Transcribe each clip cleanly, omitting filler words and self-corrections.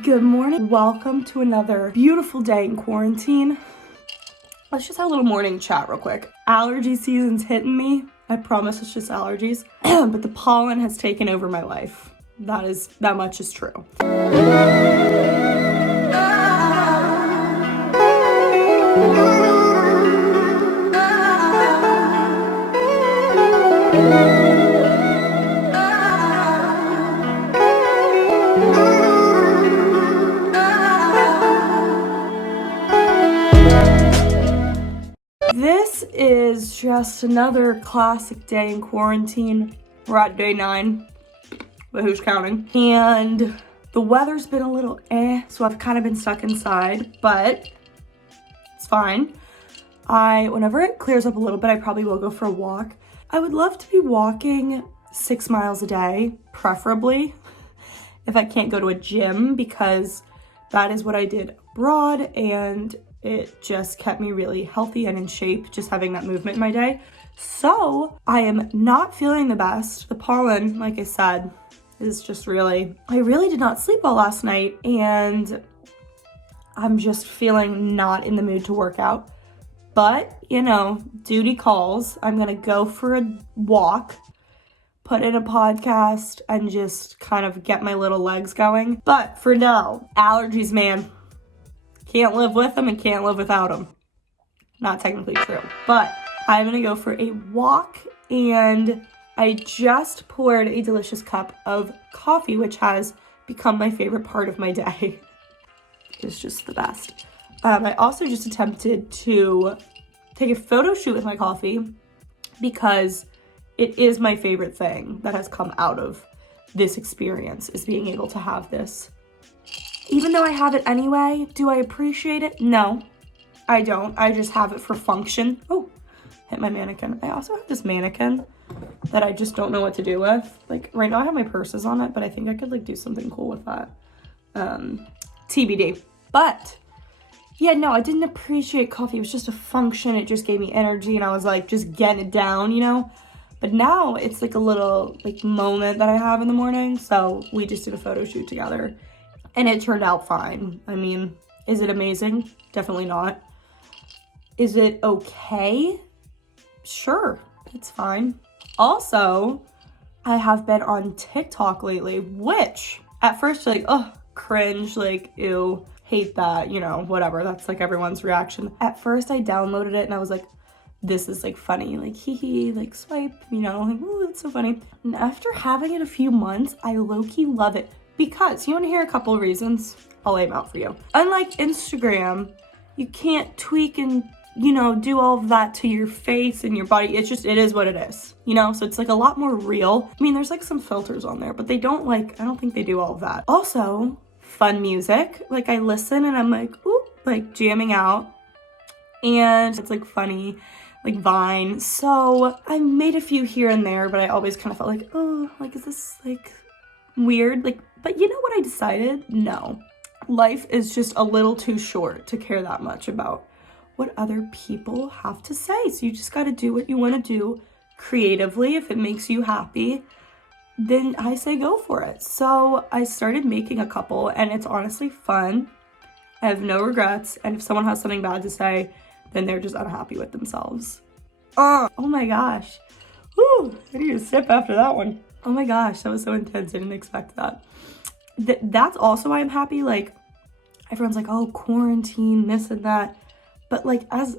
Good morning. Welcome to another beautiful day in quarantine. Let's just have a little morning chat real quick. Allergy season's hitting me. I promise it's just allergies. But the pollen has taken over my life. That much is true. This is just another classic day in quarantine. We're at day 9, but who's counting? And the weather's been a little so I've kind of been stuck inside, but it's fine. Whenever it clears up a little bit, I probably will go for a walk. I would love to be walking 6 miles a day, preferably, if I can't go to a gym, because that is what I did abroad, and it just kept me really healthy and in shape, just having that movement in my day. So I am not feeling the best. The pollen, like I said, is just I really did not sleep well last night, and I'm just feeling not in the mood to work out. But, duty calls. I'm gonna go for a walk, put in a podcast, and just kind of get my little legs going. But for now, allergies, man. Can't live with them and can't live without them. Not technically true. But I'm gonna go for a walk, and I just poured a delicious cup of coffee, which has become my favorite part of my day. It's just the best. I also just attempted to take a photo shoot with my coffee because it is my favorite thing that has come out of this experience, is being able to have this. Even though I have it anyway, do I appreciate it? No, I don't. I just have it for function. Oh, hit my mannequin. I also have this mannequin that I just don't know what to do with. Like right now I have my purses on it, but I think I could do something cool with that. TBD. But yeah, no, I didn't appreciate coffee. It was just a function. It just gave me energy, and I was just getting it down, But now it's a little moment that I have in the morning. So we just did a photo shoot together, and it turned out fine. I mean, is it amazing? Definitely not. Is it okay? Sure, it's fine. Also, I have been on TikTok lately, which at first cringe, ew, hate that, whatever. That's everyone's reaction. At first I downloaded it and I was like, this is funny, hee hee, swipe, ooh, it's so funny. And after having it a few months, I low-key love it, because you want to hear a couple of reasons? I'll lay them out for you. Unlike Instagram, you can't tweak and do all of that to your face and your body. It is what it is, so it's a lot more real. I mean, there's some filters on there, but they don't I don't think they do all of that. Also, fun music. I listen and I'm ooh, jamming out, and it's funny, Vine. So I made a few here and there, but I always kind of felt oh, is this weird? But you know what I decided? No. Life is just a little too short to care that much about what other people have to say. So you just got to do what you want to do creatively. If it makes you happy, then I say go for it. So I started making a couple, and it's honestly fun. I have no regrets. And if someone has something bad to say, then they're just unhappy with themselves. Oh my gosh. Whew, I need a sip after that one. Oh my gosh, that was so intense. I didn't expect that. That's also why I'm happy. Everyone's oh, quarantine, this and that. But as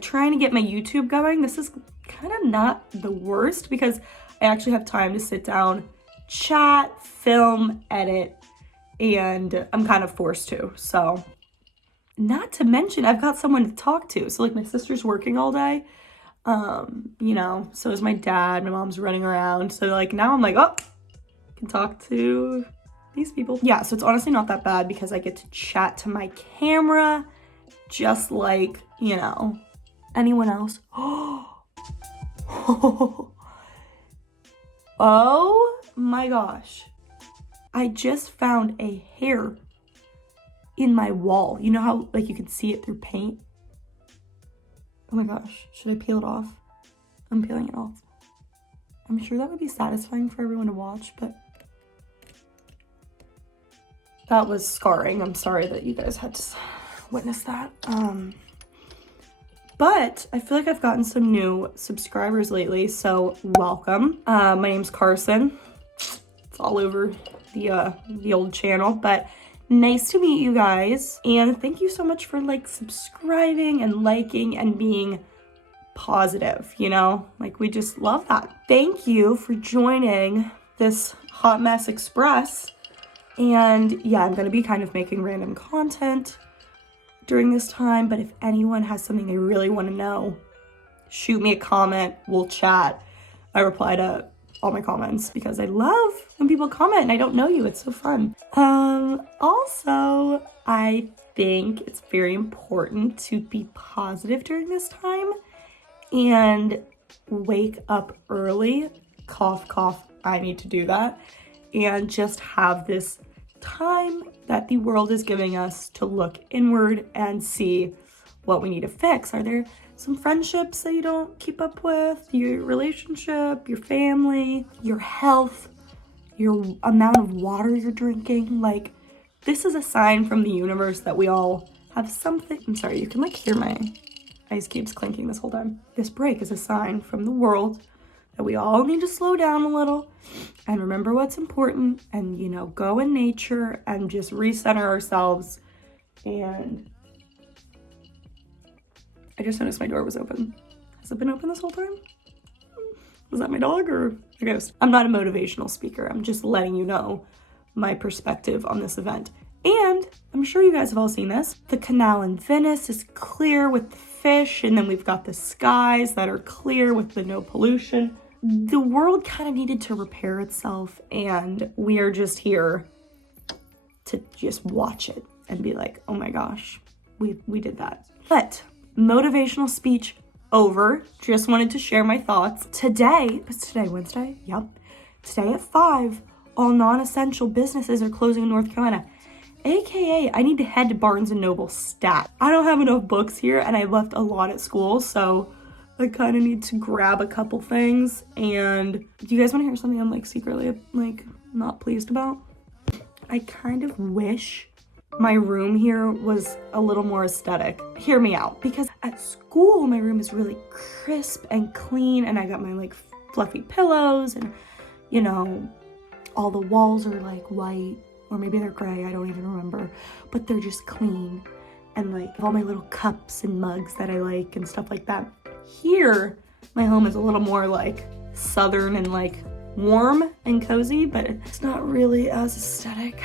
trying to get my YouTube going, this is kind of not the worst, because I actually have time to sit down, chat, film, edit, and I'm kind of forced to. So, not to mention, I've got someone to talk to. So my sister's working all day, so is my dad. My mom's running around. So now I'm oh, I can talk to these people. Yeah, so it's honestly not that bad, because I get to chat to my camera, just anyone else. Oh my gosh. I just found a hair in my wall. You know how you can see it through paint? Oh my gosh, should I peel it off? I'm peeling it off. I'm sure that would be satisfying for everyone to watch, but That was scarring. I'm sorry that you guys had to witness that. But I feel like I've gotten some new subscribers lately, so welcome. My name's Carson. It's all over the old channel, but nice to meet you guys. And thank you so much for like subscribing and liking and being positive, you know? Like, we just love that. Thank you for joining this Hot Mess Express. And yeah, I'm gonna be kind of making random content during this time, but if anyone has something they really want to know, shoot me a comment, we'll chat. I reply to all my comments because I love when people comment and I don't know you. It's so fun. Also, I think it's very important to be positive during this time and wake up early. Cough, cough, I need to do that. And just have this time that the world is giving us to look inward and see what we need to fix. Are there some friendships that you don't keep up with? Your relationship, your family, your health, your amount of water you're drinking? Like, this is a sign from the universe that we all have something. I'm sorry, you can like hear my ice cubes clinking this whole time. This break is a sign from the world that we all need to slow down a little and remember what's important and, you know, go in nature and just recenter ourselves. And I just noticed my door was open. Has it been open this whole time? Was that my dog or a ghost? I'm not a motivational speaker. I'm just letting you know my perspective on this event. And I'm sure you guys have all seen this. The canal in Venice is clear with the fish, and then we've got the skies that are clear with the no pollution. The world kind of needed to repair itself, and we are just here to just watch it and be like, oh my gosh, we did that. But motivational speech over. Just wanted to share my thoughts. Today, is today Wednesday? Yep. Today at 5, all non-essential businesses are closing in North Carolina. AKA, I need to head to Barnes & Noble stat. I don't have enough books here, and I left a lot at school, so I kind of need to grab a couple things. And do you guys want to hear something I'm like secretly like not pleased about? I kind of wish my room here was a little more aesthetic. Hear me out, because at school my room is really crisp and clean, and I got my like fluffy pillows, and you know, all the walls are like white, or maybe they're gray, I don't even remember, but they're just clean, and like all my little cups and mugs that I like and stuff like that. Here, my home is a little more like southern and like warm and cozy, but it's not really as aesthetic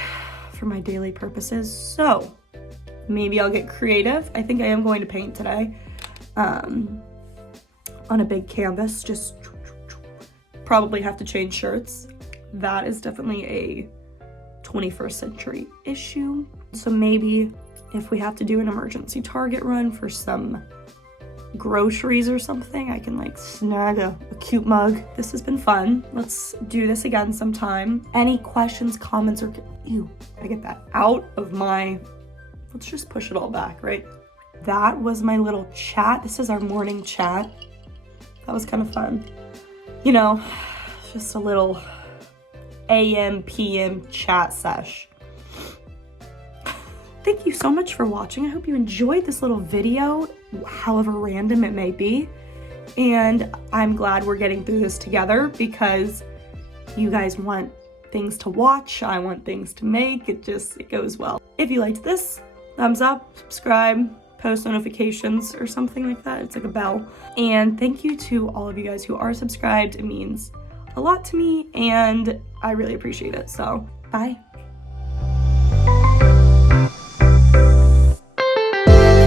for my daily purposes. So maybe I'll get creative. I think I am going to paint today on a big canvas. Just probably have to change shirts. That is definitely a 21st century issue. So maybe if we have to do an emergency Target run for some groceries or something, I can like snag a cute mug. This has been fun. Let's do this again sometime. Any questions, comments, or ew, I get that out of my, let's just push it all back, right? That was my little chat. This is our morning chat. That was kind of fun. You know, just a little AM, PM chat sesh. Thank you so much for watching. I hope you enjoyed this little video, however random it may be. And I'm glad we're getting through this together because you guys want things to watch. I want things to make. It goes well. If you liked this, thumbs up, subscribe, post notifications or something like that. It's like a bell. And thank you to all of you guys who are subscribed. It means a lot to me and I really appreciate it. So bye.